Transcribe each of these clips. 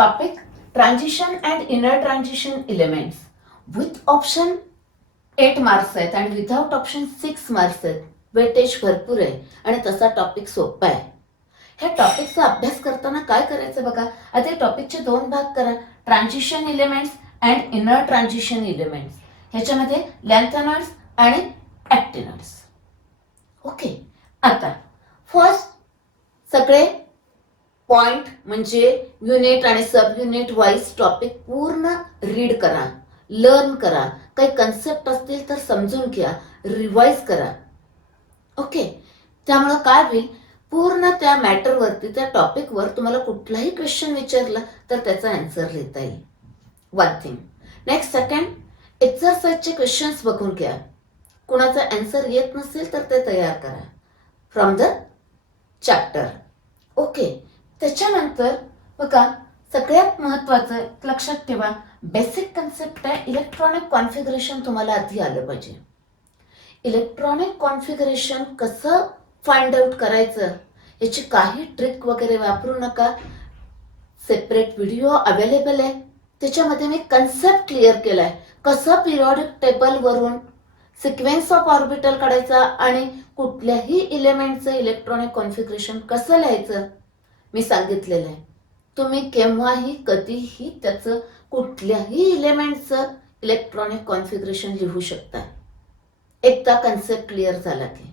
Topic: Transition and inner transition elements. With option 8 marks आहेत आणि without option 6 marks आहेत. Weightage भरपूर आहे आणि तसा टॉपिक सोपा आहे. ह्या टॉपिकचा अभ्यास करताना काय करायचं बघा. आधी टॉपिकचे 2 भाग करा. Transition elements and inner transition elements. ह्याच्यामध्ये लॅन्थेनॉइड्स आणि ॲक्टिनॉइड्स. ओके. आता फर्स्ट सगळे पॉइंट म्हणजे युनिट आणि सब युनिट वाईज टॉपिक पूर्ण रीड करा, लर्न करा. काही कन्सेप्ट असतील तर समजून घ्या, रिवाइज करा. ओके. त्यामुळं काय होईल, पूर्ण त्या मॅटरवरती, त्या टॉपिकवर तुम्हाला कुठलाही क्वेश्चन विचारला तर त्याचा आन्सर लिहिता येईल. One thing. नेक्स्ट सेकंड, एक्सरसाइजचे क्वेश्चन्स बघून घ्या. कुणाचा आन्सर येत नसेल तर ते तयार करा फ्रॉम द चॅप्टर. ओके. त्याच्यानंतर बघा, सगळ्यात महत्त्वाचं लक्षात ठेवा, बेसिक कन्सेप्ट आहे इलेक्ट्रॉनिक कॉन्फिगरेशन. तुम्हाला आधी आलं पाहिजे. इलेक्ट्रॉनिक कॉन्फिगरेशन कसं फाइंड आउट करायचं याची काही ट्रिक वगैरे वापरू नका. सेपरेट व्हिडिओ अवेलेबल आहे, त्याच्यामध्ये मी कन्सेप्ट क्लिअर केला आहे. कसं पिरियॉडिक टेबलवरून सिक्वेन्स ऑफ ऑर्बिटल काढायचा आणि कुठल्याही इलेमेंटचं इलेक्ट्रॉनिक कॉन्फिगरेशन कसं लिहायचं मी सांगितलेलं आहे. तुम्ही केव्हाही कधीही त्याचं कुठल्याही इलेमेंटचं इलेक्ट्रॉनिक कॉन्फिगरेशन लिहू शकता, एकदा कन्सेप्ट क्लिअर झाला की.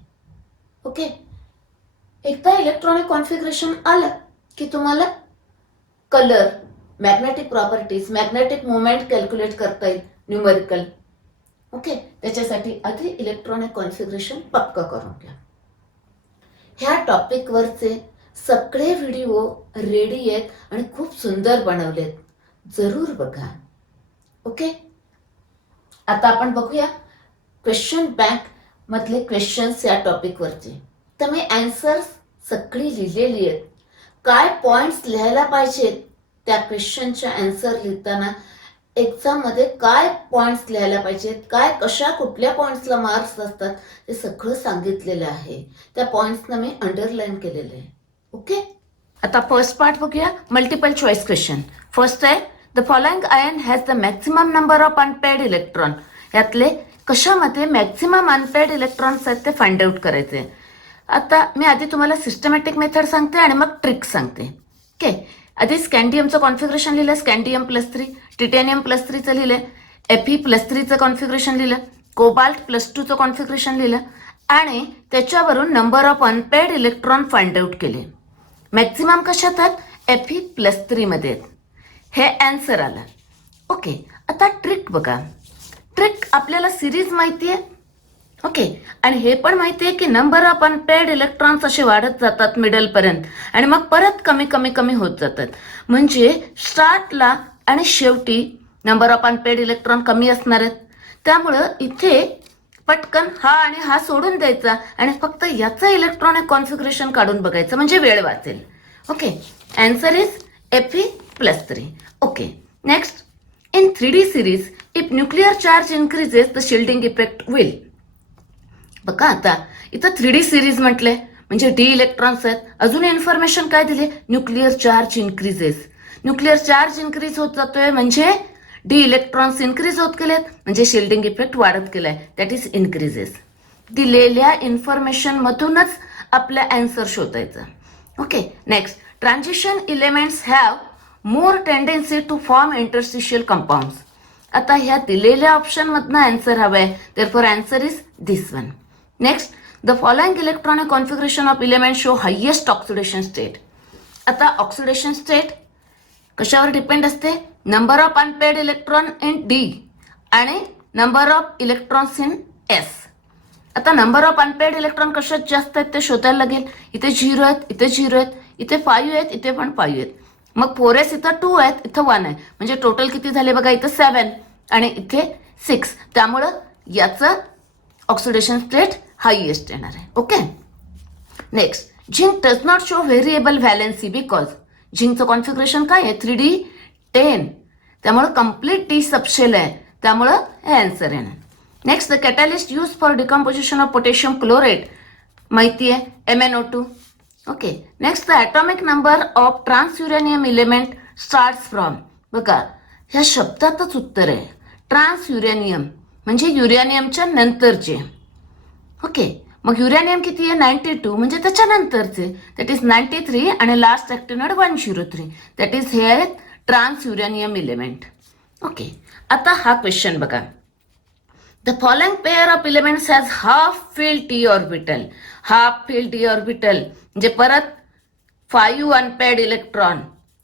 ओके. एकदा इलेक्ट्रॉनिक कॉन्फिगरेशन आलं की तुम्हाला colour, magnetic properties, magnetic moment calculate करता येईल, न्यूमेरिकल. ओके. त्याच्यासाठी आधी इलेक्ट्रॉनिक कॉन्फिगरेशन पक्का करून घ्या. ह्या टॉपिकवरचे सगळे व्हिडिओ रेडी आहेत आणि खूप सुंदर बनवलेत, जरूर बघा. ओके. आता आपण बघूया क्वेश्चन बँक मधले क्वेश्चन्स या टॉपिकवरचे. तर मी आन्सर्स सगळी लिहिलेली आहेत. काय पॉइंट्स लिहायला पाहिजेत त्या क्वेश्चनच्या आन्सर लिहिताना, एक्झाममध्ये काय पॉइंट्स लिहायला पाहिजेत, काय कशा कुठल्या पॉइंट्सला मार्क्स असतात ते सगळं सांगितलेलं आहे. त्या पॉइंट्सना मी अंडरलाईन केलेलं आहे. ओके. आता फर्स्ट पार्ट बघूया. Multiple choice question. फर्स्ट आहे, the following ion has the maximum number of unpaired electron. यातले कशामध्ये मॅक्सिमम अनपेड इलेक्ट्रॉन्स आहेत ते फाइंड आउट करायचे. आता मी आधी तुम्हाला सिस्टमॅटिक मेथड सांगते आणि मग ट्रिक सांगते. ओके. आधी स्कॅन्डियमचं कॉन्फिगरेशन लिहिलं, स्कॅन्डियम +3, टिटॅनियम +3चं लिहिलं, Fe+3चं कॉन्फिगरेशन लिहिलं, कोबाल्ट +2चं कॉन्फिगरेशन लिहिलं आणि त्याच्यावरून number of unpaired electron find out केले. मॅक्सिमम कशात आहेत? Fe+3 मध्ये आहेत. हे आन्सर आलं. ओके. आता ट्रिक बघा. ट्रिक आपल्याला सिरीज माहिती आहे. ओके. आणि हे पण माहिती आहे की नंबर ऑफ अनपेड इलेक्ट्रॉन्स असे वाढत जातात मिडलपर्यंत आणि मग परत कमी कमी कमी होत जातात. म्हणजे स्टार्टला आणि शेवटी नंबर ऑफ अनपेड इलेक्ट्रॉन कमी असणार आहेत. त्यामुळं इथे पटकन हा आणि हा सोडून द्यायचा आणि फक्त याचं इलेक्ट्रॉनिक कॉन्फिगरेशन काढून बघायचं, म्हणजे वेळ वाचेल. Okay. Answer is Fe+3. Okay. Next, in 3D series if nuclear charge increases the shielding effect will. बघा, आता इथं 3D सिरीज म्हटले म्हणजे डी इलेक्ट्रॉन्स आहेत. अजून इन्फॉर्मेशन काय दिली? Nuclear charge increases. Nuclear charge increase होत जातोय म्हणजे डी इलेक्ट्रॉन्स इन्क्रीज होत गेलेत म्हणजे शिल्डिंग इफेक्ट वाढत गेलाय, दॅट इज इन्क्रीजेस. दिलेल्या इन्फॉर्मेशन मधूनच आपला आन्सर शोधायचा. Okay. Next, transition elements have more tendency to form interstitial compounds. आता ह्या दिलेल्या ऑप्शन मधनं आन्सर हवाय, therefore answer is this one. Next, the following electronic configuration of element show highest oxidation state. आता oxidation state कशावर depend असते? Number of unpaired electron in d आणि number of electrons in s. आता number of unpaired electron कशात जास्त आहेत ते शोधायला लागेल. इथे 0 आहेत, इथे 0 आहेत, इथे 5 आहेत, इथे पण 5 आहेत. मग 4s इथं 2 आहेत, इथं 1 आहे, म्हणजे टोटल किती झाले बघा. इथं 7 आणि इथे 6. त्यामुळं याचं ऑक्सिडेशन स्टेट हायेस्ट येणार आहे. Okay. Next, zinc does not show variable valency because. झिंकचं कॉन्फिगरेशन काय आहे? 3D10. त्यामुळं कम्प्लीट डी सबशेल आहे, त्यामुळं हे आन्सर येणार. Next, the catalyst use for decomposition of potassium chloride माहिती आहे, MnO2. Okay. Next, the atomic number of transuranium element starts from. बघा ह्या शब्दातच उत्तर आहे. ट्रान्स युरेनियम म्हणजे युरेनियमच्या नंतरचे. ओके, मग युरेनियम किती आहे? 92 म्हणजे त्याच्यानंतरचे. दॅट इज 93 आणि last active node 103. That is हे आहेत ट्रान्स युरेनियम इलेमेंट. ओके, आता हा क्वेश्चन बघा. The following pair of elements has half filled d orbital. Half filled d orbital म्हणजे परत 5 अनपेअर्ड इलेक्ट्रॉन.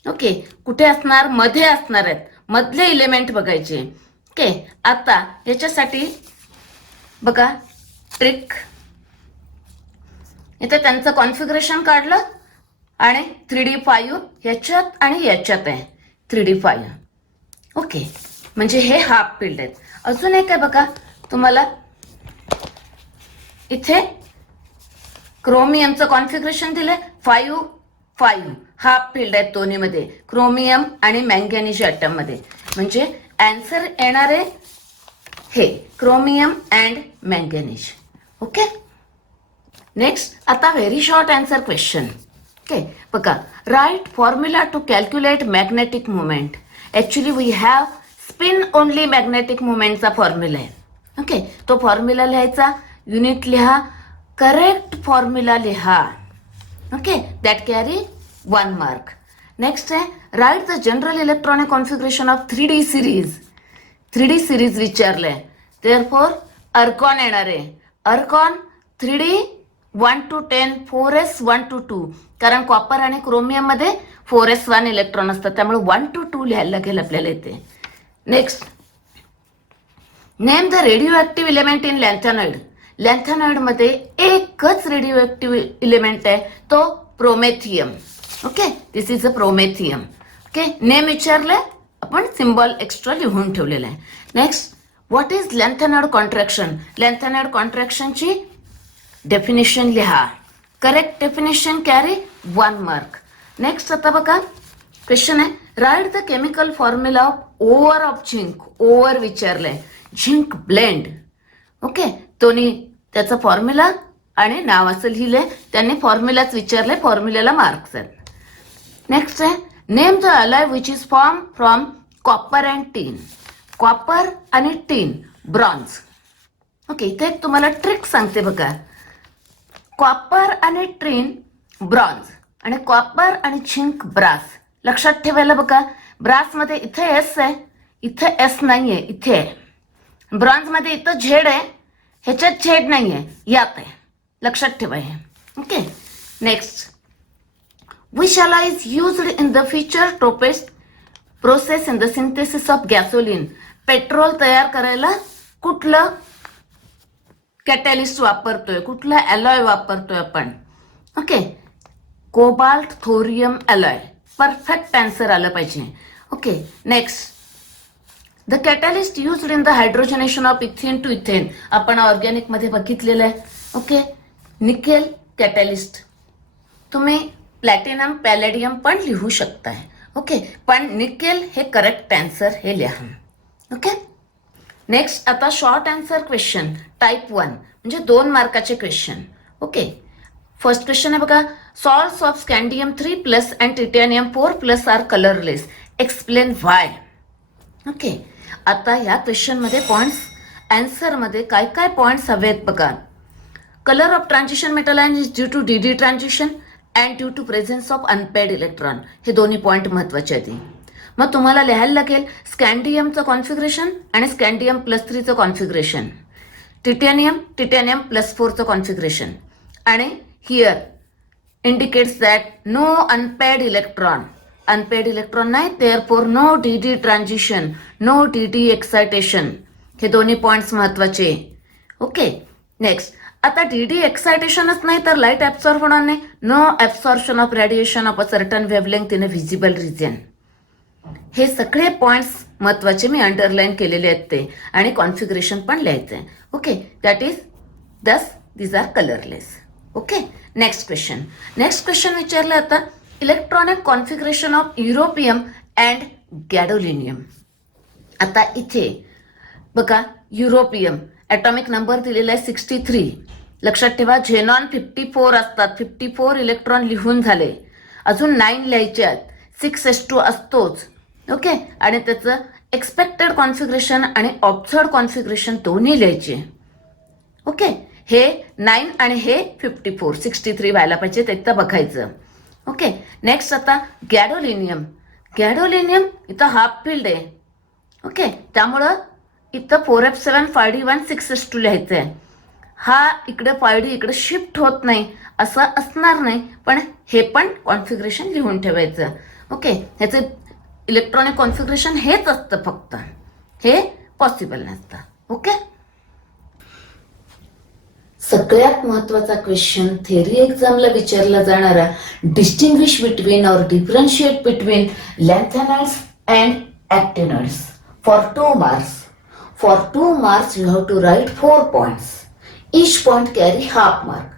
ओके, कुठे असणार? मध्ये असणार आहेत. मधले इलेमेंट बघायचे. ओके, आता याच्यासाठी बघा ट्रिक. इथे त्यांचं कॉन्फिगरेशन काढलं आणि 3d5 ह्याच्यात आणि याच्यात आहे 3d5. ओके, म्हणजे हे हाफ फिल्ड आहेत. अजून एक आहे बघा, तुम्हाला इथे क्रोमियमचं कॉन्फिगरेशन दिलंय 5 हाफ फिल्ड आहेत दोन्हीमध्ये, क्रोमियम आणि मॅंगॅनीज ॲटम मध्ये. म्हणजे आन्सर येणार आहे हे chromium and manganese. Okay, next आता very short answer question. Okay, बघा write formula to calculate magnetic movement. Actually we have spin only magnetic मुवमेंटचा फॉर्म्युला आहे. ओके, तो फॉर्म्युला लिहायचा, युनिट लिहा, करेक्ट फॉर्म्युला लिहा. Okay, that carry 1 mark. Next आहे write the general electronic configuration of 3D series. 3D series विचारलंय, therefore argon येणार आहे. अर्कॉन 3D 1 to 10 4s 1 to 2, कारण कॉपर आणि क्रोमियम मध्ये 4s1 इलेक्ट्रॉन असतात, त्यामुळे 1 to 2 लिहायला लागेल आपल्याला इथे. Next, name the radioactive element in lanthanoid. Lanthanoid मध्ये एकच रेडिओ ऍक्टिव्ह इलेमेंट आहे, तो promethium. Okay, this is a promethium. Okay, name विचारलंय, आपण सिम्बॉल एक्स्ट्रा लिहून ठेवलेला आहे. Next, what is lanthanoid contraction. Lanthanoid कॉन्ट्रॅक्शनची डेफिनेशन लिहा, correct definition carry 1 mark. Next आता बघा क्वेश्चन आहे write the chemical formula of over of zinc. Over विचारलंय, झिंक ब्लेंड. ओके, दोन्ही त्याचा फॉर्म्युला आणि नाव असं लिहिलंय, त्यांनी फॉर्म्युलाच विचारलंय, फॉर्म्युल्याला मार्क्स आहेत. नेक्स्ट आहे name the alloy which is form from copper and tin. Copper आणि टीन, ब्रॉन्झ. ओके, इथे तुम्हाला ट्रिक सांगते बघा. कॉपर आणि टीन ब्रॉन्झ आणि कॉपर आणि झिंक ब्रास. लक्षात ठेवायला बघा, ब्रास मध्ये इथे एस आहे, इथे एस नाहीये, इथे आहे. ब्रॉन्झ मध्ये इथं झेड आहे, ह्याच्यात झेड नाहीये, यात आहे. लक्षात ठेवा हे. Okay, next, which alloy is used in the feature topest process in the synthesis of gasoline. Petrol तयार करायला कुठलं कॅटॅलिस्ट वापरतोय, कुठलं अलॉय वापरतोय आपण. Okay, cobalt thorium alloy. Perfect answer आलं पाहिजे. Okay, next, the catalyst used in the hydrogenation of ethane to ethane. आपण ऑर्गॅनिक मध्ये बघितलेलं आहे. Okay, nickel catalyst. तुम्ही प्लॅटिनम पॅलेडियम पण लिहू शकताय. ओके, पण निकेल हे करेक्ट आन्सर हे लिहा. ओके, नेक्स्ट आता शॉर्ट आन्सर क्वेश्चन टाईप 1 म्हणजे 2 मार्काचे क्वेश्चन. ओके, फर्स्ट क्वेश्चन आहे बघा, salts of scandium 3+ and titanium 4+ are colourless, explain why. Okay, आता ह्या क्वेश्चन मध्ये पॉइंट्स, आन्सर मध्ये काय काय पॉइंट्स हवेत बघा. Colour of transition metal ion is due to d transition and due to presence of unpaired electron. हे दोन्ही पॉइंट महत्वाचे आहेत. मग तुम्हाला लिहायला लागेल स्कँडियमचं कॉन्फिगरेशन आणि स्कँडियम +3चं कॉन्फिगरेशन, टिटॅनियम +4चं कॉन्फिगरेशन, आणि here indicates that no unpaired electron. Unpaired electron नाही, therefore no d transition, no d excitation. हे दोन्ही पॉइंट्स महत्वाचे. ओके, नेक्स्ट, आता डी एक्सायटेशनच नाही तर लाईट ऍब्सॉर्ब होणार नाही. No absorption of radiation of a certain wavelength in a visible region. हे सगळे पॉइंट्स महत्वाचे, मी अंडरलाईन केलेले आहेत ते, आणि कॉन्फिगरेशन पण लिहायचं आहे. Okay, that is thus these are colourless. Okay, next question विचारलं आता electronic configuration of europium and gadolinium. आता इथे बघा युरोपियम ॲटॉमिक नंबर दिलेला आहे 63. लक्षात ठेवा, झेनॉन 54 असतात, 54 इलेक्ट्रॉन लिहून झाले, अजून 9 लिहायचे आहेत. 6:2 असतोच. ओके, आणि त्याचं एक्सपेक्टेड कॉन्फिगरेशन आणि ऑब्झर्व कॉन्फिगरेशन दोन्ही लिहायचे. ओके, हे 9 आणि हे 54 63 व्हायला पाहिजे, ते तर बघायचं. ओके, नेक्स्ट आता गॅडोलिनियम. गॅडोलिनियम इथं हाफ फील्ड आहे. ओके, त्यामुळं इथं 4f7 5d1 6:2 लिहायचं आहे. हा इकडे 5d इकडे शिफ्ट होत नाही असं असणार नाही, पण हे पण कॉन्फिगरेशन लिहून ठेवायचं. ओके, ह्याचं इलेक्ट्रॉनिक कॉन्फिगरेशन हेच असतं, फक्त हे पॉसिबल नसतं. ओके, सगळ्यात महत्वाचा क्वेश्चन थेरी एक्झामला विचारला जाणारा, distinguish between or differentiate between lanthanoids and actinoids for 2 marks. For 2 marks you have to write 4 points. Each point carry half mark.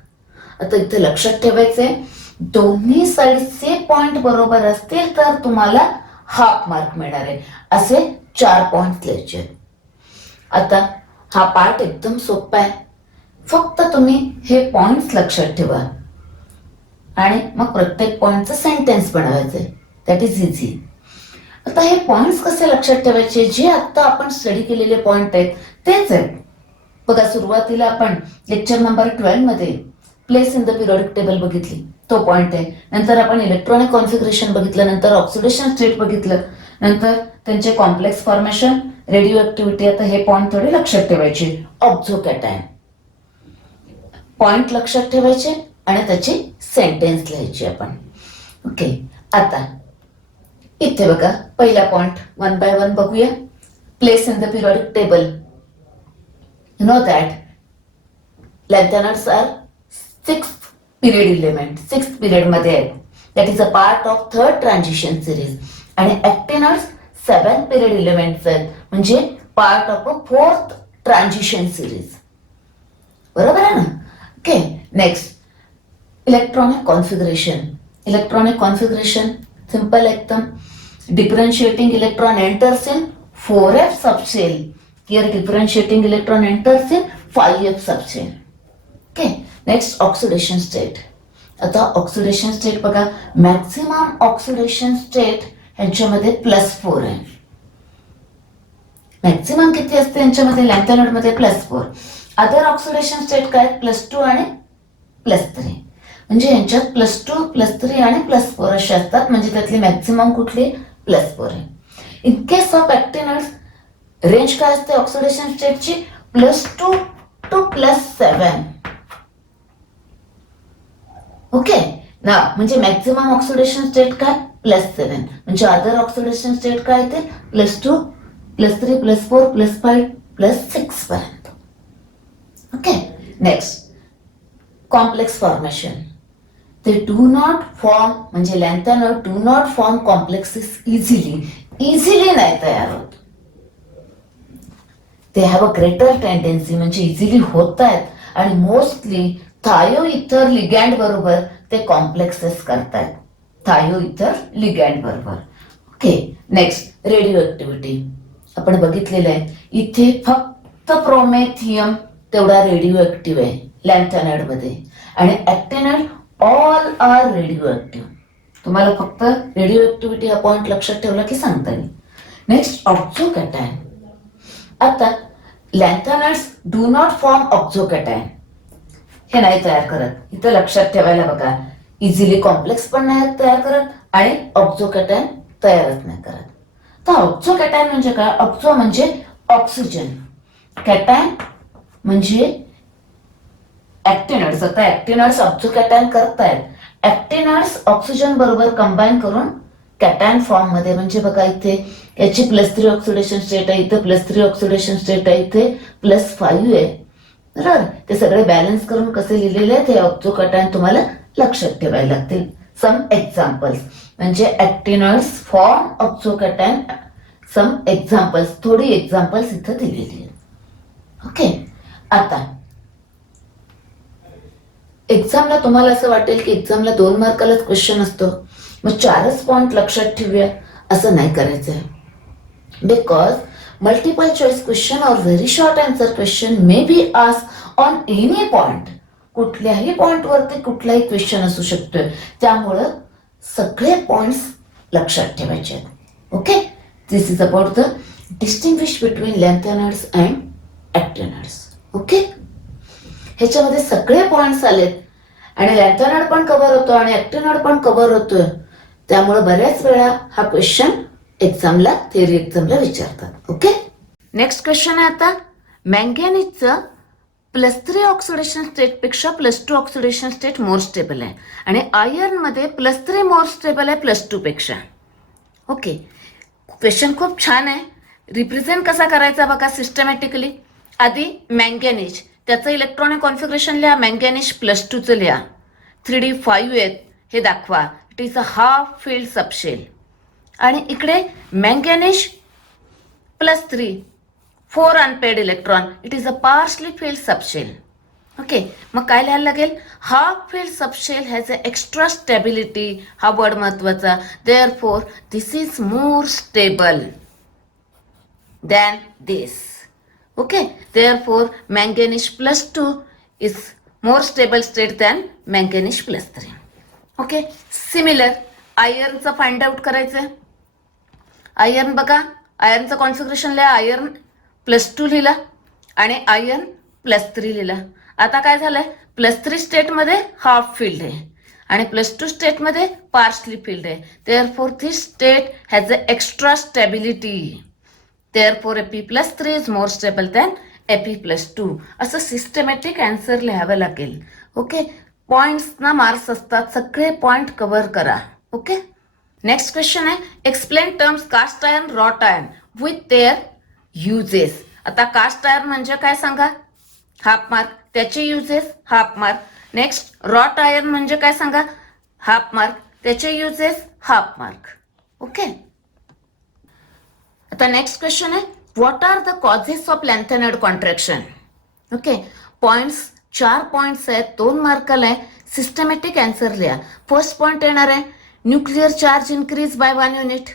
आता इथे लक्षात ठेवायचंय, दोन्ही साईडचे पॉइंट बरोबर असतील तर तुम्हाला हाफ मार्क मिळणार आहे. असे 4 पॉइंट लिहायचे. आता हा पार्ट एकदम सोपा आहे, फक्त तुम्ही हे पॉइंट्स लक्षात ठेवा आणि मग प्रत्येक पॉइंटचं सेंटेन्स बनवायचंय. That is easy. आता हे पॉइंट्स कसे लक्षात ठेवायचे, जे आता आपण स्टडी केलेले पॉइंट आहेत तेच आहेत. बघा, सुरुवातीला आपण लेक्चर नंबर 12 मध्ये place in the periodic table बघितली, तो पॉइंट आहे. नंतर आपण इलेक्ट्रॉनिक कॉन्फिगरेशन बघितलं, नंतर ऑक्सिडेशन स्टेट बघितलं, नंतर त्यांचे कॉम्प्लेक्स फॉर्मेशन, रेडिओ ऍक्टिव्हिटी. आता हे पॉइंट थोडे लक्षात ठेवायचे. ऑक्झो कॅटायन पॉइंट लक्षात ठेवायचे आणि त्याचे सेंटेन्स लिहायचे आपण. ओके, आता इथे बघा, पहिला पॉइंट 1 by 1 बघूया. Place in the periodic table. You know that lanthanoids are 6th period element, 6th period मध्ये आहेत. That is a part of 3rd transition series. आणि ॲक्टिनॉइड्स 7th पिरियड इलेमेंट्स आहेत, म्हणजे part of a 4th transition series. बरोबर आहे ना? Okay, next electronic configuration. Electronic configuration simple एकदम. Differentiating electron enters in 4f subshell. Here differentiating electron enters in 5f subshell. Okay, next oxidation state. आता oxidation state बघा, maximum oxidation state ह्यांच्यामध्ये +4 आहे. Maximum किती असते यांच्यामध्ये, लॅन्थेनॉइड मध्ये +4. अदर ऑक्सिडेशन स्टेट काय, +2 आणि +3. म्हणजे यांच्यात +2 +3 आणि +4 असे असतात. म्हणजे त्यातली मॅक्सिमम कुठली, +4 आहे. इन केस ऑफ ॲक्टिनॉइड्स रेंज काय असते ऑक्सिडेशन स्टेटची, +2 to +7. ओके ना, म्हणजे मॅक्सिमम ऑक्सिडेशन स्टेट काय, +7. म्हणजे अदर ऑक्सिडेशन स्टेट काय ते +2 +3 +4 +5 +6 पर्यंत. Okay, next complex formation. ते डू नॉट फॉर्म, म्हणजे lanthanoid do not form complexes easily नाही तयार होत. ते हॅव अ ग्रेटर टेंडन्सी, म्हणजे इझिली होत आहेत. आणि मोस्टली थायो इथर लिगॅन्ड बरोबर ते कॉम्प्लेक्सेस करतायत, थायो इथर लिगॅन्ड बरोबर. Okay, next radio activity. आपण बघितलेलं आहे, इथे फक्त प्रोमेथियम तेवढा रेडिओ ऍक्टिव्ह आहे लॅन्थेनॉइड मध्ये, आणि ॲक्टिनॉइड ऑल आर रेडिओ ऍक्टिव्ह. तुम्हाला फक्त रेडिओ ऍक्टिव्हिटी हा पॉइंट लक्षात ठेवला की सांगता येईल. Next oxo cation. आता lanthanoids do not form oxo cation, हे नाही तयार करत. इथं लक्षात ठेवायला बघा, इझिली कॉम्प्लेक्स पण नाही तयार करत आणि ऑक्झो कॅटायन तयारच नाही करत. तर ऑक्झो कॅटायन म्हणजे काय, ऑक्झो म्हणजे ऑक्सिजन, कॅटायन म्हणजे ॲक्टिनॉइड्स. आता ॲक्टिनॉइड्स ऑक्झो कॅटायन करतायत. ॲक्टिनॉइड्स ऑक्सिजन बरोबर कंबाईन करून कॅटायन फॉर्म मध्ये, म्हणजे बघा इथे याची +3 ऑक्सिडेशन स्टेट आहे, इथे +3 ऑक्सिडेशन स्टेट आहे, इथे +5 आहे. बरोबर, ते सगळे बॅलन्स करून कसे लिहिलेले आहेत हे ऑक्झो कॅटायन तुम्हाला लक्षात ठेवायला लागतील. सम एक्झाम्पल्स, म्हणजे actinoids form oxo cation. Some examples, थोडी एक्झाम्पल्स इथं दिलेली आहेत. ओके, आता एक्झामला तुम्हाला असं वाटेल की एक्झामला 2 मार्कालाच क्वेश्चन असतो, मग 4च पॉइंट लक्षात ठेवूया, असं नाही करायचं आहे. बिकॉज मल्टिपल चॉईस क्वेश्चन और very short answer question may be asked on any point. कुठल्याही पॉइंटवरती कुठलाही क्वेश्चन असू शकतोय. त्यामुळं सगळे पॉइंट्स लक्षात ठेवायचे आहेत. Okay, this is about the distinguish between lanthanoids and actinoids. Okay, ह्याच्यामध्ये सगळे पॉइंट्स आलेत आणि लॅन्थेनॉइड पण कव्हर होतो आणि ॲक्टिनॉइड पण कव्हर होतोय. त्यामुळे बऱ्याच वेळा हा क्वेश्चन एक्झामला, थिअरी एक्झामला विचारतात. ओके, नेक्स्ट क्वेश्चन आहे आता, मँगॅनीजचं +3 ऑक्सिडेशन स्टेटपेक्षा +2 ऑक्सिडेशन स्टेट मोर स्टेबल आहे आणि आयर्नमध्ये +3 मोर स्टेबल आहे +2 पेक्षा. ओके, क्वेश्चन खूप छान आहे. रिप्रेझेंट कसा करायचा बघा सिस्टमॅटिकली. आधी मँगॅनीज, त्याचं इलेक्ट्रॉनिक कॉन्फिगरेशन लिहा. मँगॅनीज +2चं लिहा. 3D5 आहेत हे दाखवा. It is a half filled subshell. आणि इकडे manganese +3, 4 unpaired electron, it is a partially filled subshell. Okay, मग काय लिहायला लागेल, half filled subshell has a extra stability. हा वर्ड महत्वाचा. Therefore this is more stable than this. Okay, therefore manganese +2 is more stable state than manganese +3. Okay, similar आयर्नचं find out करायचं. Iron बघा, आयर्नचं configuration लिहा. आयर्न +2 लिहिला आणि iron +3 लिहिला. आता काय झालंय, +3 स्टेटमध्ये हाफ फील्ड आहे आणि +2 स्टेटमध्ये पार्शली फील्ड आहे. Therefore this state has a extra stability. Therefore Fe+3 is more stable than Fe+2. असं सिस्टमॅटिक आन्सर लिहावं लागेल. ओके, पॉइंट्सना मार्क्स असतात, सगळे पॉइंट कव्हर करा. ओके, नेक्स्ट क्वेश्चन आहे, explain terms cast iron, wrought iron with their uses. आता cast iron म्हणजे काय सांगा, हाफ मार्क. त्याचे uses half mark. Next wrought iron म्हणजे काय सांगा, हाफ मार्क. त्याचे युजेस हाफ मार्क. ओके, आता नेक्स्ट क्वेश्चन आहे, what are the causes of lanthanoid contraction. Okay, points 4 points आहेत, 2 मार्काला आहे. सिस्टमॅटिक आन्सर लिहा. फर्स्ट पॉइंट येणार आहे, nuclear charge increase by 1 unit.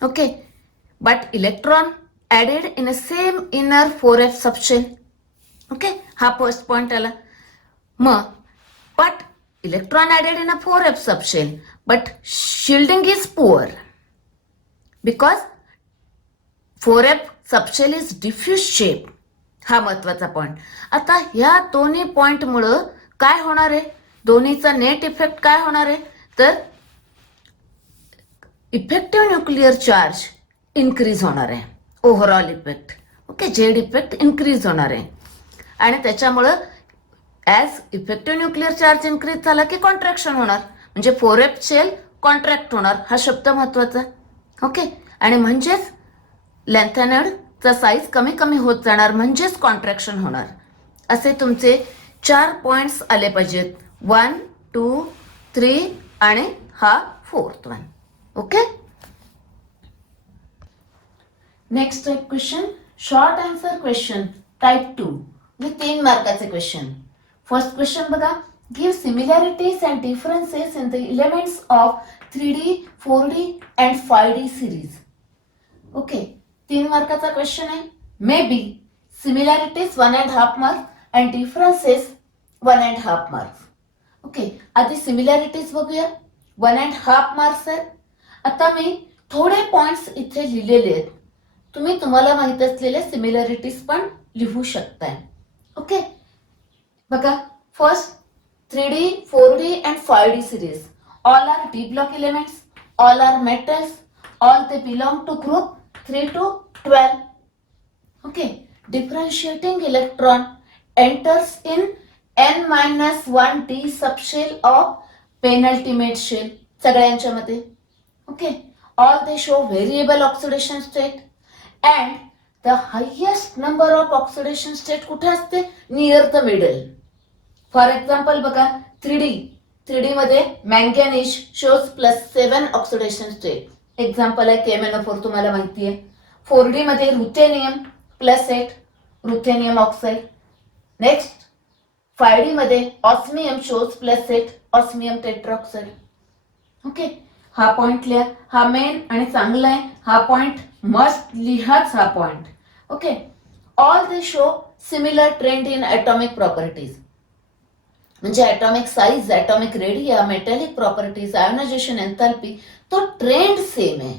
Okay, but electron added in a same inner 4f subshell. Okay, हा first point आला. मग but electron added in a 4f subshell but shielding is poor because 4f subshell is diffuse shape. हा महत्वाचा point. आता ह्या दोन्ही point मुळे काय होणार आहे, दोन्हीचा नेट इफेक्ट काय होणार आहे, तर इफेक्टिव्ह न्यूक्लिअर चार्ज इन्क्रीज होणार आहे. Overall effect. Okay, Z effect increase होणार आहे आणि त्याच्यामुळं as effective nuclear charge increase झाला की कॉन्ट्रॅक्शन होणार, म्हणजे 4f शेल कॉन्ट्रॅक्ट होणार. हा शब्द महत्वाचा. ओके, आणि म्हणजेच लॅन्थेनॉइडचा साईज कमी कमी होत जाणार, म्हणजेच कॉन्ट्रॅक्शन होणार. असे तुमचे 4 पॉइंट्स आले पाहिजेत. 1, 2, 3 आणि हा 4th one. Okay, next question, short answer question type 2. हे 3 मार्काचे क्वेश्चन. फर्स्ट क्वेश्चन बघा, give similarities and differences in the elements of 3D, 4D and 5D series. Okay, 3 मार्काचा क्वेश्चन आहे. Maybe similarities 1.5 marks and differences 1.5 marks. Okay, आधी similarities बघूया. 1.5 marks आहेत. आता मी थोडे पॉइंट्स इथे लिहिलेले आहेत, तुम्ही तुम्हाला माहित असलेले सिमिलॅरिटीज पण लिहू शकताय. ओके, बघा, first 3D, 4D and 5D series. All are d block elements, all are metals, all they belong to group 3 to 12. Okay, differentiating electron enters in n-1d subshell of penultimate shell. सगळ्यांच्या मध्ये. Okay, all they show variable oxidation state and the highest number of oxidation state कुठे असते, near the middle. For example बघा, 3D मध्ये manganese shows +7 oxidation state. Example आहे KMnO4, तुम्हाला माहिती आहे. 4D मध्ये ruthenium +8, ruthenium oxide. Next 5D मध्ये ऑस्मियम शोज +8, ऑस्मियम टेट्राऑक्साईड. ओके, हा पॉइंट लिहा. हा मेन आणि चांगला आहे. हा पॉइंट मस्ट लिहाच हा point. Okay, all they show similar trend in atomic properties. म्हणजे atomic size, atomic radii, metallic properties, ionization enthalpy, तो ट्रेंड सेम आहे.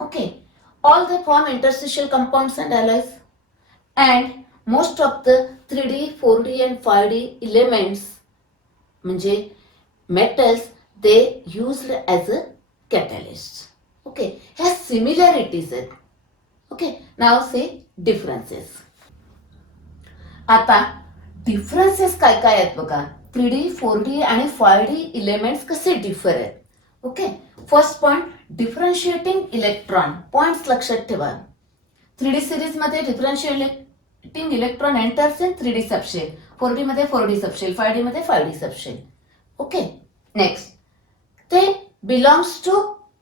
Okay, all they form interstitial compounds and alloys, and most of the 3D, 4D and 5D elements म्हणजे metals, they used as a catalyst. Okay, ह्या similarities आहेत. Okay, now say differences. आता differences काय काय आहेत बघा. 3D, 4D आणि 5D elements कसे डिफर आहेत. Okay, first point, differentiating electron. Points लक्षात ठेवा. 3D सिरीज मध्ये differentiating electron enters in 3D subshell, 4D मध्ये 4D सबशेल, 5D मध्ये 5D सबशेल. ओके, नेक्स्ट, ते belongs to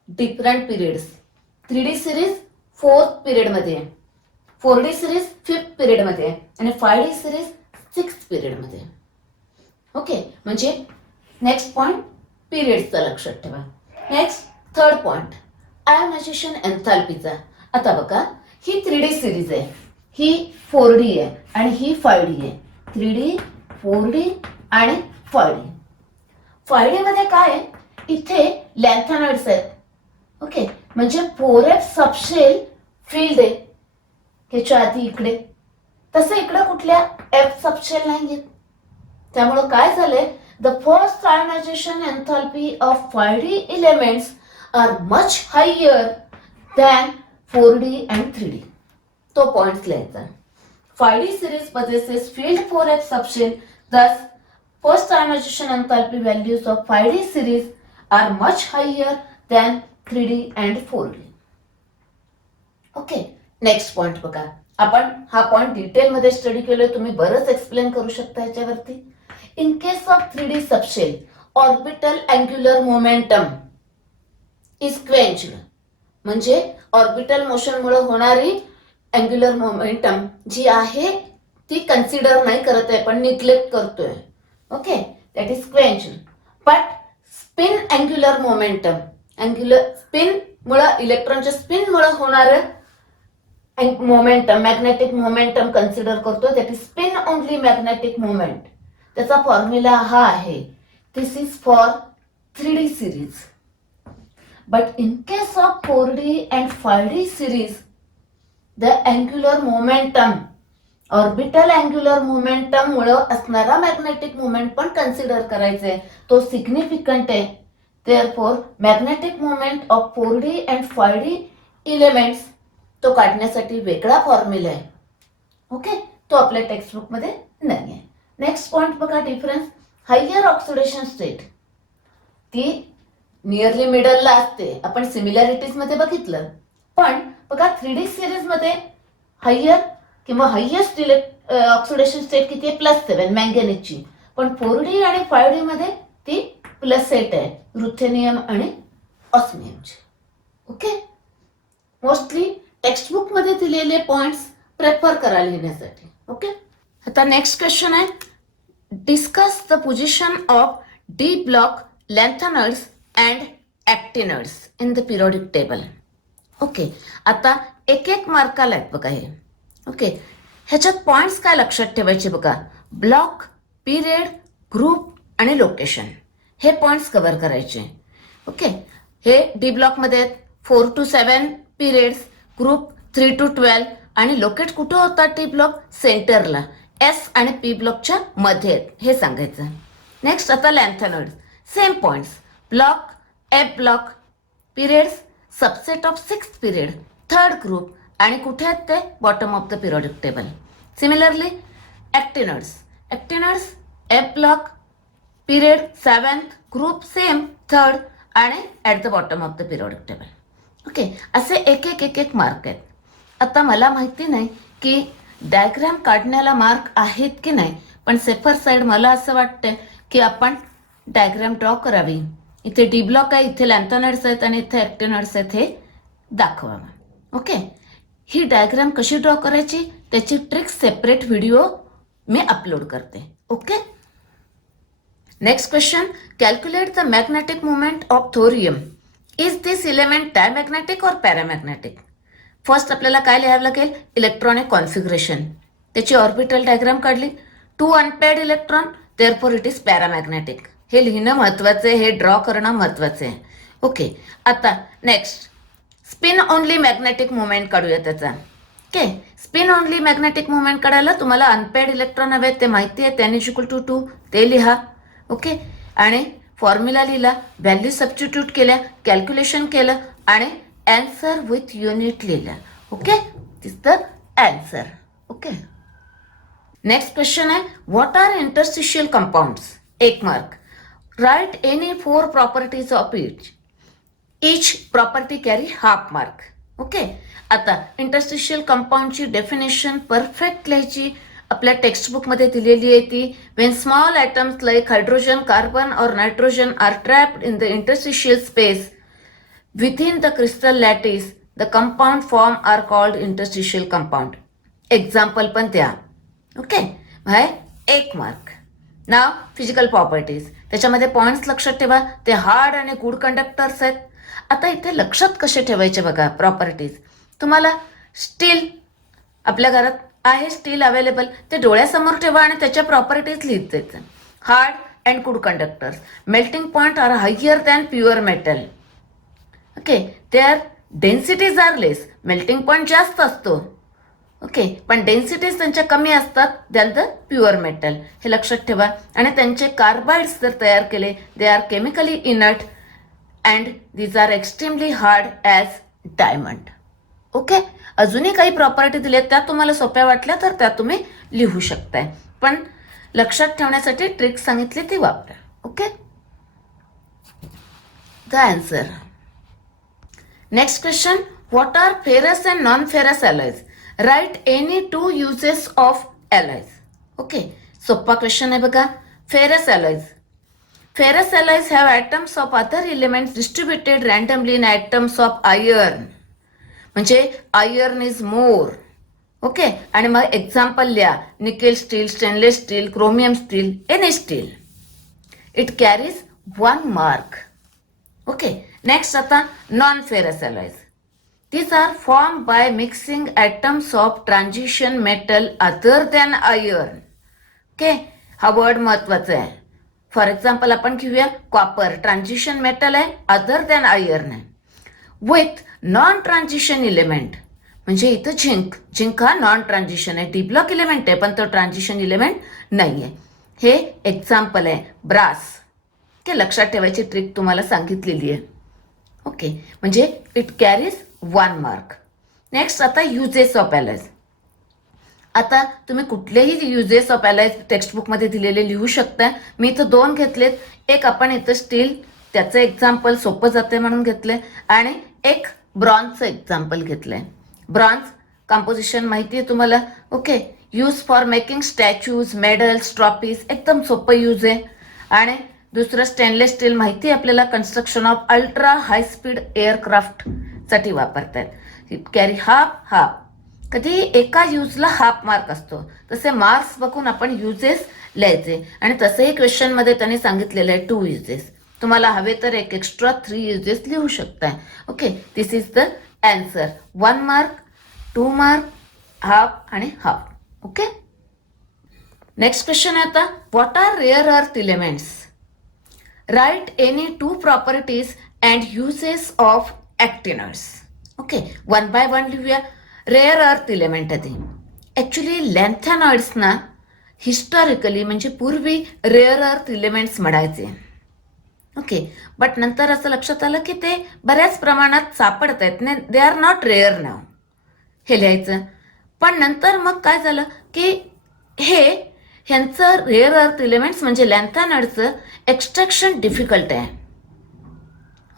different periods. 3D series 4th period मध्ये, 4D series 5th period मध्ये आणि 5D series 6th period मध्ये. Okay, म्हणजे next point पिरियड्सचा लक्षात ठेवा. नेक्स्ट थर्ड पॉइंट, आयोनायझेशन एन्थॅल्पीचा. आता बघा, ही 3D सिरीज आहे, ही 4D आहे आणि ही 5D आहे. 3D, 4D आणि 5D. 5D मध्ये काय आहे, इथे लॅन्थॅनॉइड्स आहेत. ओके, म्हणजे 4F सबशेल फील्ड आहे ह्याच्या आधी इकडे, तसं इकडे कुठल्या F सबशेल नाही आहेत. त्यामुळं काय झालंय, the first ionisation enthalpy of 5D elements are much higher than 4D and 3D. तो पॉइंट्स लिहायचा. 5D series possesses field 4F subshell, thus first ionization enthalpy values of 5D series are much higher than 3D and 4D. Okay, next point बघा. आपण हा point डिटेलमध्ये study केलोय, तुम्ही बरंच explain करू शकता याच्यावरती. In case of 3D subshell, orbital angular momentum is quenched. म्हणजे ऑर्बिटल मोशनमुळे होणारी अँग्युलर मोमेंटम जी आहे ती कन्सिडर नाही करत आहे, पण निग्लेक्ट करतोय. Okay, that is quenched. But spin angular momentum, angular spin मुळे, इलेक्ट्रॉनच्या स्पिन मुळे होणारं मोमेंटम, मॅग्नेटिक मोमेंटम कन्सिडर करतो. That is spin only magnetic moment. त्याचा फॉर्म्युला हा आहे. This is for 3D series. But in case of 4D and 5D series, the angular momentum, orbital angular momentum मुळे असणारा magnetic moment पण consider करायचे, तो significant आहे. Therefore magnetic moment of 4D and 5D elements, तो काढण्यासाठी वेगळा formula आहे. ओके, तो आपल्या टेक्स्टबुक मध्ये नाही आहे. नेक्स्ट पॉइंट बघा, डिफरन्स. हायर ऑक्सिडेशन स्टेट ती नियरली मिडलला असते, आपण सिमिलॅरिटीज मध्ये बघितलं. पण बघा 3D सिरीज मध्ये हायर किंवा हायेस्ट ऑक्सिडेशन स्टेट किती आहे, +7 मँगॅनीजची. पण 4D आणि 5D मध्ये ती +8 आहे, रुथेनियम आणि ऑस्मियमची. ओके, मोस्टली टेक्स्टबुक मध्ये दिलेले पॉइंट्स प्रेफर करा लिहिण्यासाठी. ओके, आता नेक्स्ट क्वेश्चन आहे, discuss the position of d block lanthanoids and actinoids in the periodic table. Okay, आता एक एक मार्काला आहेत बघा हे. ओके, ह्याच्यात पॉइंट्स काय लक्षात ठेवायचे बघा. ब्लॉक, पिरियड, ग्रुप आणि लोकेशन, हे पॉइंट्स कव्हर करायचे. ओके, हे डी ब्लॉकमध्ये 4 to 7 पिरियड्स, ग्रुप 3 to 12 आणि लोकेट कुठं होता टी ब्लॉक, सेंटरला, एस आणि पी ब्लॉकच्या मध्ये हे सांगायचं. नेक्स्ट आता lanthanoid, same points. Block, f block, periods, subset of 6th period, 3rd group आणि कुठे आहेत ते, bottom of the periodic table. Similarly actinoids, actinoids, f block, period 7th, group same 3rd आणि at the bottom of the periodic table. Okay, असे एक एक mark आहेत. आता मला माहिती नाही की डायग्राम काढण्याला मार्क आहेत की नाही, पण सेफर साईड मला असं वाटतं की आपण डायग्राम ड्रॉ करावी. इथे डी ब्लॉक आहे, इथे लॅन्थॅनॉइड्स आहेत आणि इथे ॲक्टिनॉइड्स आहेत, हे दाखवावं. ओके, ही डायग्राम कशी ड्रॉ करायची त्याची ट्रिक सेपरेट व्हिडिओ मी अपलोड करते. Okay, next question, calculate the magnetic moment of thorium. Is this element diamagnetic or paramagnetic. First आपल्याला काय लिहावं लागेल, इलेक्ट्रॉनिक कॉन्फिगरेशन. त्याची ऑर्बिटल डायग्राम काढली. 2 unpaired electron, therefore it is paramagnetic. हे लिहिणं महत्वाचं आहे, हे ड्रॉ करणं महत्वाचं आहे. ओके, आता next spin only magnetic movement काढूया त्याचा. Okay, spin only magnetic movement काढायला तुम्हाला अनपेड इलेक्ट्रॉन हवेत, ते माहिती आहे, त्याने =2 ते लिहा. ओके, आणि फॉर्म्युला लिहिला, व्हॅल्यू सबस्टिट्यूट केल्या, कॅल्क्युलेशन केलं आणि आन्सर विथ युनिट लिहिलं. Okay, this the answer. Okay, next question आहे, what are interstitial compounds? 1 mark. Write any 4 properties of each property carry ½ mark. Okay, आता इंटरस्टिशियल कंपाऊंडची डेफिनेशन परफेक्ट लिहायची. आपल्या टेक्स्टबुकमध्ये दिलेली आहे ती. When small atoms like hydrogen, carbon or nitrogen are trapped in the interstitial space within the crystal lattice, the compound form are called interstitial compound. Example पण द्या. Okay, by 1 mark. नाव physical properties, त्याच्यामध्ये points लक्षात ठेवा, ते hard आणि good conductors आहेत. आता इथे लक्षात कसे ठेवायचे बघा प्रॉपर्टीज. तुम्हाला स्टील आपल्या घरात आहे, स्टील अवेलेबल, ते डोळ्यासमोर ठेवा आणि त्याच्या प्रॉपर्टीज लिहित जायचं. Hard and good conductors, melting point are higher than pure metal. Okay, their densities are less, melting point जास्त असतो. ओके, पण डेन्सिटीज त्यांच्या कमी असतात दॅन द प्युअर मेटल, हे लक्षात ठेवा. आणि त्यांचे कार्बाइड्स जर तयार केले, they are chemically inert and these are extremely hard as diamond. Okay, अजूनही काही प्रॉपर्टी दिल्यात, त्या तुम्हाला सोप्या वाटल्या तर त्या तुम्ही लिहू शकताय, पण लक्षात ठेवण्यासाठी ट्रिक सांगितली ती वापरा. Okay, the answer. Next question, what are ferrous and non ferrous alloys? Right any 2 uses of alloys. Okay, सोपा क्वेश्चन आहे बघा. Ferrous alloys. Ferrous alloys have atoms of other elements distributed randomly in atoms of iron. म्हणजे iron is more. Okay, आणि मग example लिहा, nickel steel, stainless steel, chromium steel, any steel. It carries 1 mark. Okay, next आता non ferrous alloys. These are formed by mixing atoms of transition metal other than iron. Okay, हा word महत्वाचा आहे. For example आपण घेऊया copper, transition metal आहे, other than iron आहे. With non transition element, म्हणजे इथं झिंक हा नॉन ट्रान्झिशन आहे, डी ब्लॉक इलेमेंट आहे, पण तो ट्रान्झिशन इलेमेंट नाही आहे. हे एक्झाम्पल आहे ब्रास. ओके, लक्षात ठेवायची ट्रिक तुम्हाला सांगितलेली आहे. ओके, म्हणजे इट कॅरीज 1 मार्क. नेक्स्ट आता युजेस ऑफ अलॉयज. आता तुम्ही कुठलेही युजेस ऑफ अलॉयज टेक्स्टबुकमध्ये दिलेले लिहू शकता. मी इथं 2 घेतलेत. एक आपण इथं स्टील, त्याचं एक्झाम्पल सोपं जाते म्हणून घेतलंय, आणि एक ब्रॉन्झचं एक्झाम्पल घेतलंय. ब्रॉन्झ कंपोजिशन माहिती आहे तुम्हाला. Okay, use for making statues, medals, trophies, एकदम सोपं यूज आहे. आणि दुसरं स्टेनलेस स्टील माहिती आहे आपल्याला, construction of ultra high speed aircraft साठी वापरतात. It carry half. कधी एका यूजला ½ मार्क असतो, तसे मार्क्स बघून आपण युजेस लिहायचे. आणि तसंही क्वेश्चनमध्ये त्यांनी सांगितलेलं आहे 2 युजेस. तुम्हाला हवे तर एक एक्स्ट्रा 3 युजेस लिहू शकताय. Okay, this is the answer. 1 mark, 2 mark, half आणि हाफ. ओके, नेक्स्ट क्वेश्चन आहे आता, what are rare earth elements? Write any 2 properties and uses of actinoids. Okay, 1 by 1 लिहूया. रेअर अर्थ इलेमेंट आहे. ॲक्च्युली लॅन्थॅनॉइड्सना हिस्टॉरिकली म्हणजे पूर्वी रेअर अर्थ इलेमेंट्स म्हणायचे. Okay, but नंतर असं लक्षात आलं की ते बऱ्याच प्रमाणात सापडत आहेत, दे आर नॉट रेअर नाव, हे लिहायचं. पण नंतर मग काय झालं की ह्यांचं रेअर अर्थ इलेमेंट्स म्हणजे लॅन्थॅनॉइडचं एक्स्ट्रॅक्शन डिफिकल्ट आहे.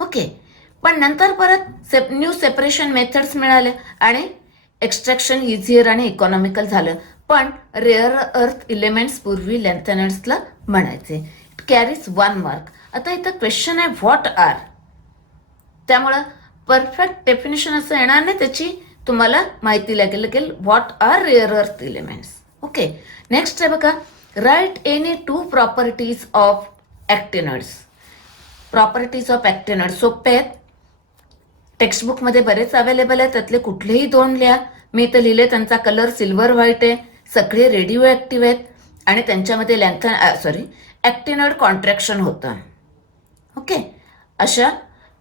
ओके, पण नंतर परत न्यू सेपरेशन मेथड्स मिळाल्या आणि एक्स्ट्रॅक्शन इझियर आणि इकॉनॉमिकल झालं. पण रेअर अर्थ इलेमेंट्स पूर्वी लॅन्थॅनॉइड्सला म्हणायचे. It carries 1 mark. आता इथं क्वेश्चन आहे व्हॉट आर, त्यामुळं परफेक्ट डेफिनेशन असं येणार नाही, त्याची तुम्हाला माहिती लागेल what are rare earth elements. Okay, next आहे बघा, write any 2 properties of actinoids. Properties of actinoids सोपे आहेत, टेक्स्टबुकमध्ये बरेच अवेलेबल आहेत, त्यातले कुठलेही 2 लिहा. मी इथं लिहिले, त्यांचा कलर सिल्वर व्हाईट आहे, सगळे रेडिओ ॲक्टिव्ह आहेत आणि त्यांच्यामध्ये ॲक्टिनॉइड कॉन्ट्रॅक्शन होतं. ओके, अशा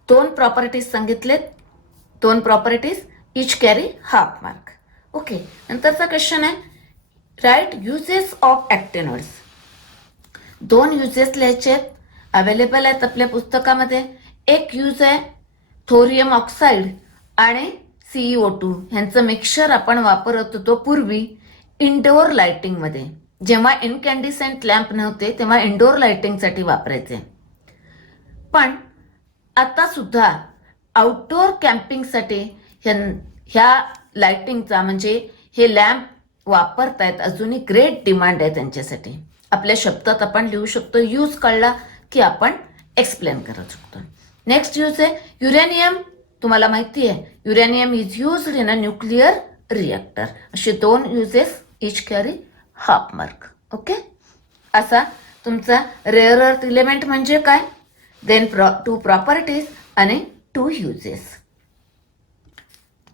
2 प्रॉपर्टीज सांगितलेत. 2 प्रॉपर्टीज इच कॅरी हाफ मार्क. ओके, नंतरचा क्वेश्चन आहे, राईट युजेस ऑफ ॲक्टिनॉइड्स. 2 युजेस लिहायचे आहेत, अवेलेबल आहेत आपल्या पुस्तकामध्ये. एक यूज आहे थोरियम ऑक्साईड आणि CO2 ह्यांचं मिक्सचर आपण वापरत होतो पूर्वी इंडोअर लाइटिंगमध्ये. जेव्हा इनकॅन्डिसेंट लॅम्प नव्हते तेव्हा इंडोअर लाइटिंगसाठी वापरायचे. पण आता सुद्धा आउटडोअर कॅम्पिंगसाठी ह्या लाइटिंगचा म्हणजे हे लॅम्प वापरतायत. अजूनही ग्रेट डिमांड आहे त्यांच्यासाठी. आपल्या शब्दात आपण लिहू शकतो, यूज कळला की आपण एक्सप्लेन करू शकतो. नेक्स्ट यूज आहे युरेनियम. तुम्हाला माहिती आहे uranium is used in a nuclear reactor. असे 2 uses each carry half mark. Okay, असा तुमचा रेअर अर्थ इलेमेंट म्हणजे काय, देन 2 प्रॉपर्टीज आणि 2 uses.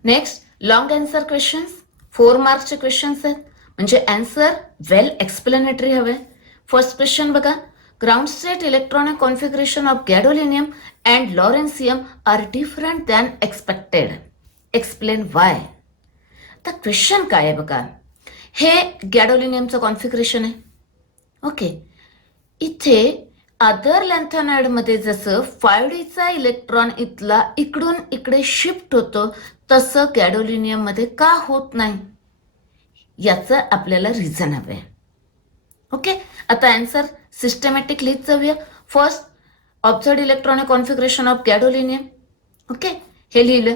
Next long answer questions. 4 मार्क्सचे क्वेश्चन्स आहेत, म्हणजे आन्सर वेल एक्सप्लेनेटरी हवे. फर्स्ट क्वेश्चन बघा, ground state electronic configuration of gadolinium and lawrencium are different than expected. Explain why. आता क्वेश्चन काय आहे बघा, हे गॅडोलिनियमचं कॉन्फिगरेशन आहे. ओके, इथे अदर लॅन्थेनाइडमध्ये जसं 5Dचा इलेक्ट्रॉन इथला इकडून इकडे शिफ्ट होतो तसं गॅडोलिनियममध्ये का होत नाही, याचं आपल्याला रिझन हवं आहे. ओके, आता आन्सर सिस्टमॅटिक लिहित जाऊया. First observed electronic configuration of gadolinium. Okay, हे लिहिलं.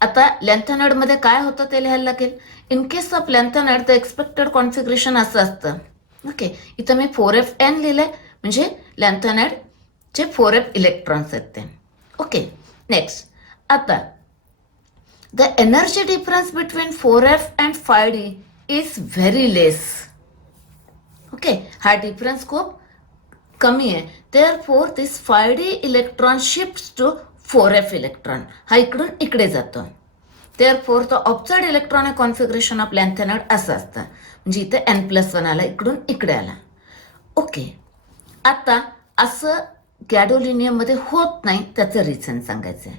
आता लॅन्थेनाइडमध्ये काय होतं ते लिहायला लागेल. In case of lanthanide the expected configuration असं असतं. ओके, इथं मी 4Fn लिहिलंय, म्हणजे लॅन्थेनाइडचे 4F इलेक्ट्रॉन्स आहेत ते. ओके, नेक्स्ट आता the energy difference between 4F and 5D is very less. Okay, हा डिफरन्स खूप कमी आहे. Therefore this 5D electron shifts to 4F electron. हा इकडून इकडे जातो. Therefore the observed electronic configuration of lanthanide असं असतं, म्हणजे इथे N+1 आला, इकडून इकडे आला. ओके, आता असं गॅडोलिनियममध्ये होत नाही, त्याचं रिझन सांगायचं आहे.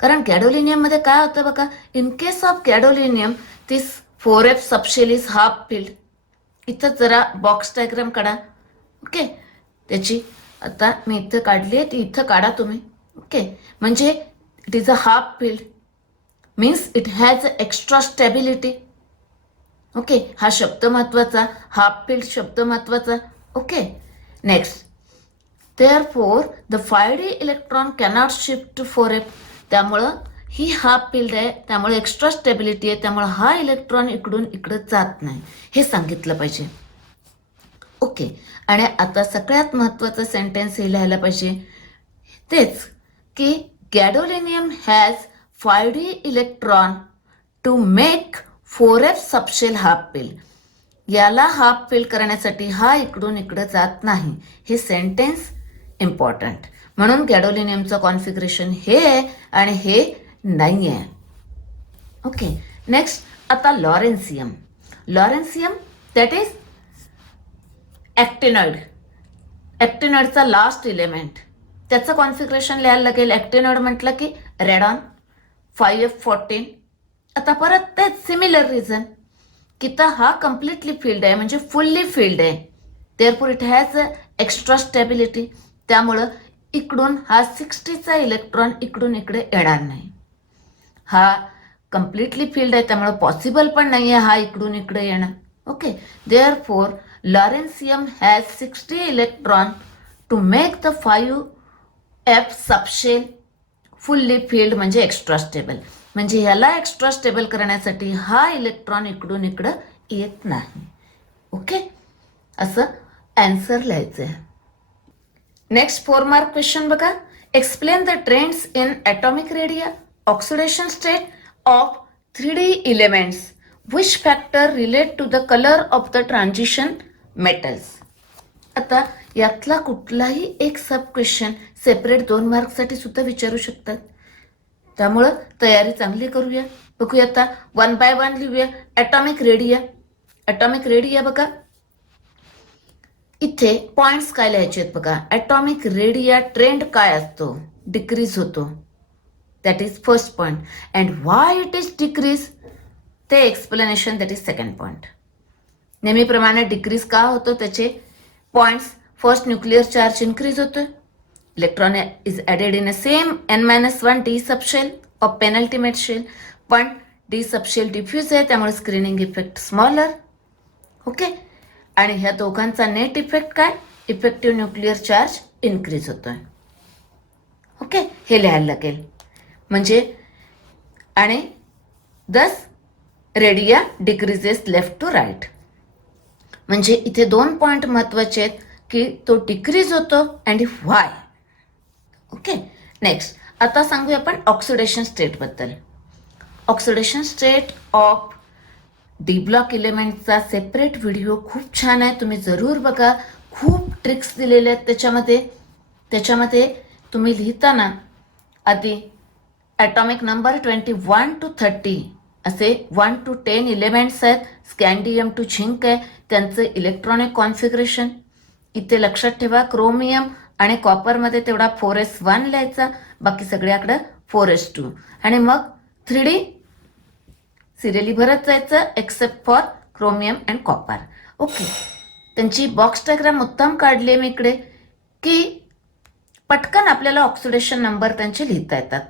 कारण गॅडोलिनियममध्ये काय होतं बघा, in case of gadolinium this 4F subshell is half filled. इथं जरा बॉक्स डायग्राम काढा. ओके, त्याची आता मी इथं काढली आहे, ती इथं काढा तुम्ही. ओके, म्हणजे it is a half filled, means it has extra stability. Okay, हा शब्द महत्वाचा, हाफ फिल्ड शब्द महत्वाचा. Okay, next therefore the 5D electron cannot shift to 4F. त्यामुळं ही हाफ फिल्ड आहे, त्यामुळे एक्स्ट्रा स्टेबिलिटी आहे, त्यामुळे हा इलेक्ट्रॉन इकडून इकडं जात नाही, हे सांगितलं पाहिजे. ओके, आणि आता सगळ्यात महत्त्वाचं सेंटेन्स हे लिहायला पाहिजे तेच की gadolinium has 5D electron to make 4F subshell half filled. याला हाफ फिल करण्यासाठी हा इकडून इकडं जात नाही. हे सेंटेन्स इम्पॉर्टंट. म्हणून गॅडोलिनियमचं कॉन्फिगरेशन हे आहे आणि हे नाही आहे. ओके, नेक्स्ट आता लॉरेन्सियम. लॉरेन्सियम दॅट इज ॲक्टिनॉइड. ॲक्टिनॉइडचा लास्ट इलेमेंट, त्याचं कॉन्फिगरेशन लिहायला लागेल. ॲक्टिनॉइड म्हटलं की रेडॉन 5F14. आता परत तेच सिमिलर रिझन की तर हा कम्प्लिटली फील्ड आहे, म्हणजे फुल्ली फील्ड आहे. Therefore it has extra stability. त्यामुळं इकडून हा 60चा इलेक्ट्रॉन इकडून इकडे येणार नाही. हा कम्प्लिटली फील्ड आहे, त्यामुळे पॉसिबल पण नाही आहे हा इकडून इकडे येणं. Okay, therefore lawrencium has 60 electron to make the 5F subshell fully filled, म्हणजे एक्स्ट्रा स्टेबल. म्हणजे ह्याला एक्स्ट्रा स्टेबल करण्यासाठी हा इलेक्ट्रॉन इकडून इकडं येत नाही. ओके, असं आन्सर लिहायचं आहे. नेक्स्ट 4 मार्क क्वेश्चन बघा. Explain the trends in atomic radii oxidation state of 3D elements. Which factor relate to the colour of the transition metals. आता यातला कुठलाही एक सब क्वेश्चन सेपरेट 2 मार्कसाठी सुद्धा विचारू शकतात. त्यामुळं तयारी चांगली करूया. बघूया आता 1 by 1 लिहूया. Atomic radio. ॲटॉमिक रेडिया बघा, इथे पॉइंट्स काय लिहायचे आहेत बघा. ॲटॉमिक रेडिया ट्रेंड काय असतो, डिक्रीज होतो. That is first point. And why it is decrease, ते explanation, that is second point. नेहमीप्रमाणे डिक्रीज का होतो त्याचे points. First, nuclear charge increase होतो. Electron is added in a same n-1 d subshell of penultimate shell. पण d subshell diffuse आहे, त्यामुळे screening effect smaller. Okay. आणि ह्या दोघांचा नेट इफेक्ट काय, इफेक्टिव्ह न्यूक्लिअर चार्ज इन्क्रीज होतोय. ओके, हे लिहायला लागेल. म्हणजे आणि दस radio decreases left to right. म्हणजे इथे दोन पॉइंट महत्वाचे आहेत की तो डिक्रीज होतो अँड व्हाय. ओके. नेक्स्ट, आता सांगूया आपण ऑक्सिडेशन स्टेटबद्दल. Oxidation state of d block इलेमेंटचा सेपरेट व्हिडिओ खूप छान आहे, तुम्ही जरूर बघा. खूप ट्रिक्स दिलेले आहेत त्याच्यामध्ये तुम्ही लिहिताना आधी ॲटॉमिक नंबर 21 to 30 असे 1 to 10 इलेमेंट्स आहेत. स्कॅन्डियम टू झिंक आहे, त्यांचं इलेक्ट्रॉनिक कॉन्फिगरेशन इथे लक्षात ठेवा. क्रोमियम आणि कॉपरमध्ये तेवढा 4s1 लिहायचा, बाकी सगळ्याकडं 4s2. आणि मग 3D सिरियली भरत जायचं except for chromium and copper. Okay. त्यांची बॉक्स डायग्राम मुद्दाम काढली आहे मी इकडे की पटकन आपल्याला ऑक्सिडेशन नंबर त्यांचे लिहिता येतात.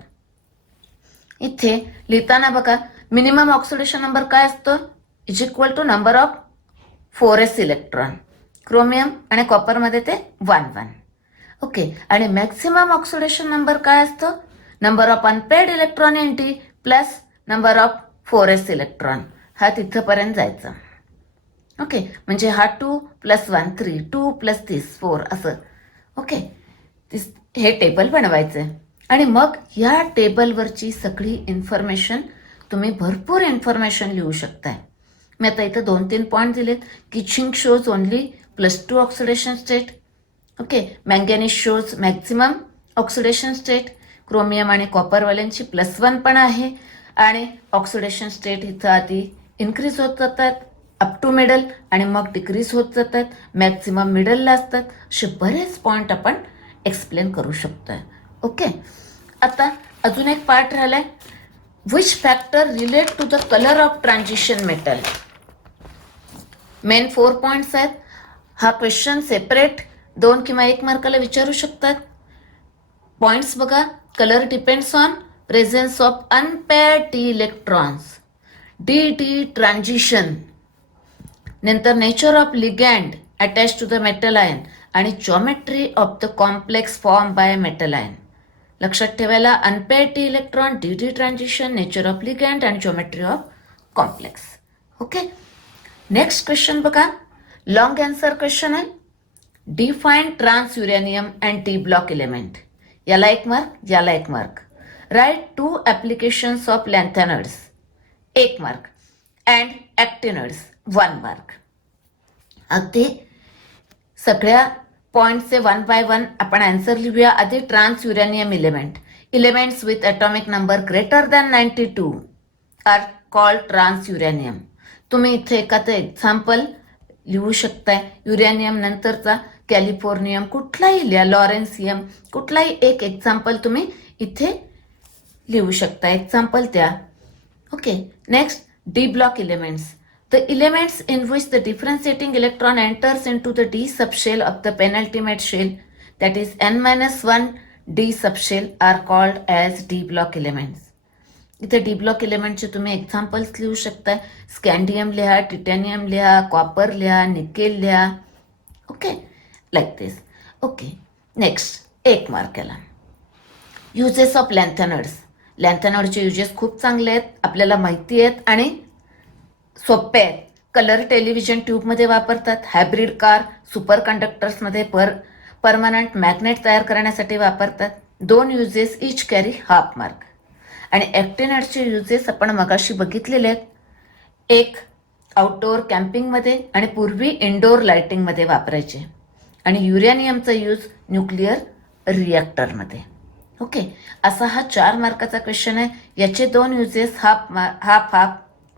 इथे लिहिताना बघा, मिनिमम ऑक्सिडेशन नंबर काय असतो, is equal to number of 4s electron. Chromium आणि कॉपरमध्ये ते 1 ओके. आणि मॅक्सिमम ऑक्सिडेशन नंबर काय असतो, number of unpaired electron in D plus number of 4s electron. हा तिथंपर्यंत जायचा. ओके. म्हणजे हा 2 + 1 3, 2 + 3 4 असं. ओके. हे टेबल बनवायचं आहे. आणि मग या टेबलवरची सगळी इन्फॉर्मेशन तुम्ही भरपूर इन्फॉर्मेशन लिहू शकताय. मी आता इथं 2-3 पॉईंट दिलेत की zinc shows only +2 oxidation state. Okay. Manganese shows maximum oxidation state. Chromium आणि कॉपरवाल्यांची +1 पण आहे. आणि ऑक्सिडेशन स्टेट इथं आधी इन्क्रीज होत जातात अप टू मिडल आणि मग डिक्रीज होत जातात, मॅक्झिमम मिडलला असतात. असे बरेच पॉईंट आपण एक्सप्लेन करू शकतोय. ओके. आता अजून एक पार्ट राहिलाय, which factor relate to the colour of transition metal. Main 4 points आहेत. हा क्वेश्चन सेपरेट 2 किंवा 1 मार्काला विचारू शकतात. पॉइंट्स बघा, colour depends on presence of unpaired d electrons, d transition, नंतर nature of ligand attach to the metal ion आणि geometry of the complex form by metal ion. लक्षात ठेवायला unpaired d electron, d transition, nature of ligand आणि geometry of complex. Okay. Next question बघा, long answer question आहे. Define transuranium and d block element. याला 1 mark, याला 1 mark. Write 2 applications of lanthanoids 1 mark and actinoids 1 mark. अगदी सगळ्या पॉईंटचे 1 by 1 आपण answer लिहूया. आधी trans uranium elements with atomic number greater than 92 are called trans uranium. तुम्ही इथे एखादं एक्झाम्पल लिहू शकताय. युरेनियम नंतरचा कॅलिफोर्नियम कुठलाही लिहा, लॉरेन्सियम कुठलाही एक एक्झाम्पल तुम्ही इथे लिहू शकता. एक्झाम्पल द्या. Okay. Next, D block elements. The elements in which the differentiating electron enters into the d subshell of the penultimate shell, that is n-1 d subshell, are called as d block elements. इथे D block इलेमेंटचे तुम्ही examples लिहू शकता. स्कॅन्डियम लिहा, titanium लिहा, copper लिहा, nickel लिहा. Okay, like this. Okay. Next 1 mark याला. Uses of lanthanoids. लॅन्थेनॉइडचे युजेस खूप चांगले आहेत, आपल्याला माहिती आहेत आणि सोपे आहेत. कलर टेलिव्हिजन ट्यूबमध्ये वापरतात, हायब्रिड कार, सुपर कंडक्टर्समध्ये परमनंट मॅग्नेट तयार करण्यासाठी वापरतात. 2 uses each carry half mark. आणि ॲक्टिनॉइड्सचे युजेस आपण मगाशी बघितलेले आहेत. एक आउटडोअर कॅम्पिंगमध्ये आणि पूर्वी इनडोअर लाइटिंगमध्ये वापरायचे. आणि युरेनियमचा यूज न्यूक्लिअर रिॲक्टरमध्ये. ओके. असा हा 4 मार्काचा क्वेश्चन आहे. याचे 2 युजेस हाफ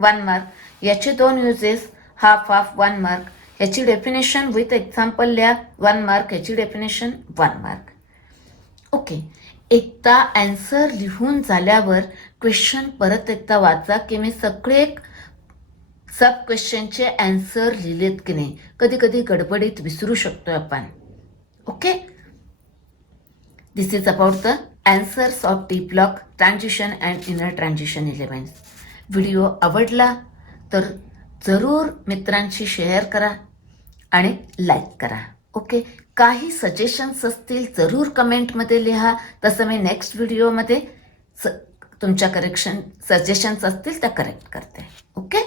1 मार्क, याचे 2 युजेस हाफ 1 मार्क, याची डेफिनेशन विथ एक्झाम्पल लिहा, 1 मार्क. याची डेफिनेशन 1 मार्क. ओके. एकदा ॲन्सर लिहून झाल्यावर क्वेश्चन परत एकदा वाचा की मी सगळे सब क्वेश्चनचे ॲन्सर लिहिलेत की नाही. कधी कधी गडबडीत विसरू शकतो आपण. Okay. This is about the answers of d block transition and inner transition elements. Video आवडला तर जरूर मित्रांशी शेअर करा आणि लाईक करा. ओके. काही सजेशन्स असतील जरूर कमेंटमध्ये लिहा. तसं मी नेक्स्ट व्हिडिओमध्ये तुमच्या सजेशन्स असतील त्या करेक्ट करते. ओके.